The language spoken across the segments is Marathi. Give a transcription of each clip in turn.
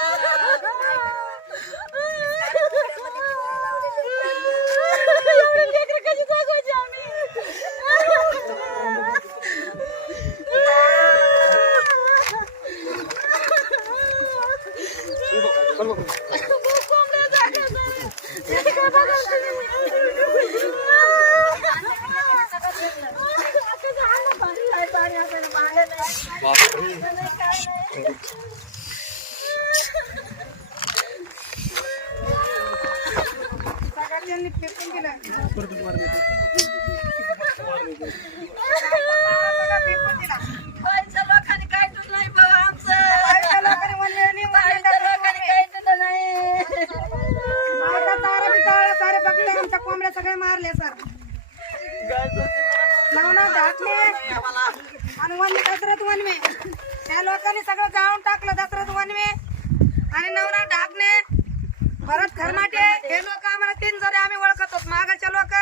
बाबा आमचं. बाईच्या लोकांनी काय तुझं नाही. सारे बघले कोंबड्या सगळे मारले सर लावणं ढाकले आणि वनवे दसरथ वनवे. त्या लोकांनी सगळं जाळून टाकलं दसरथ वनवे. आणि नवरा ढाकणे. भरत खरमाटे. हे लोक आम्हाला तीन जरे आम्ही ओळखत होत. मागाचे लोक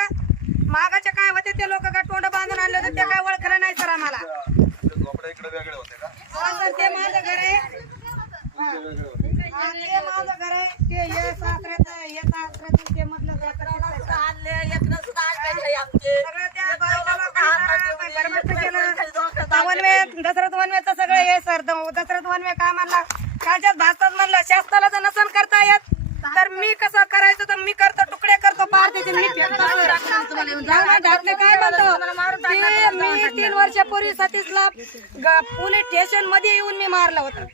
मागाचे काय होते ते लोक काय तोंड बांधून आणले होते ते काय ओळखलं नाही सर आम्हाला. हा, ते माझं घर आहे. ते माझं घर आहे. ते हे सासऱ्याचं हे सासऱ्याचं ते मधलं लेकरं आहे, बरबस्त केलं. वनवे दसरथ वनवेचं सगळं हे सर. दसरथ वनवे काय म्हणला? कालच्याच भाषात म्हणलं. शास्त्राला जर नसन करता येत. तर मी कसं करायचं? तर मी करतो तुकडे करतो पार त्याचे मी काय म्हणतो? मी तीन वर्षापूर्वी सतीशला पोलीस स्टेशनमध्ये येऊन मी मारलं होतं.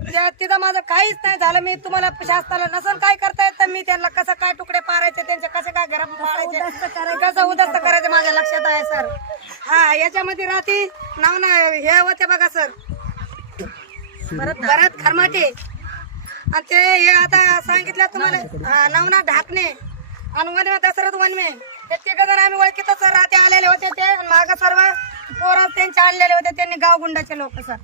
तिथं माझं काहीच नाही झालं मी तुम्हाला शास्त्राला नसन काय करता येत तर मी त्यांना कसं काय तुकडे पारायचे त्यांचे कसे काय घरात पाडायचे कसं उदस्त करायचं माझ्या लक्षात आहे सर. हा याच्यामध्ये राहते नाव ना हे होते बघा सर. भरत खरमाटे. आणि ते हे आता सांगितलं तुम्हाला नवना ढाकणे. आणि वनवे दसरथ वनवे. हे तिघ जण आम्ही ओळखीत सर राहते आलेले होते ते माग सर्व पोरं त्यांचे आणलेले होते त्यांनी गाव गुंडाचे लोक सर.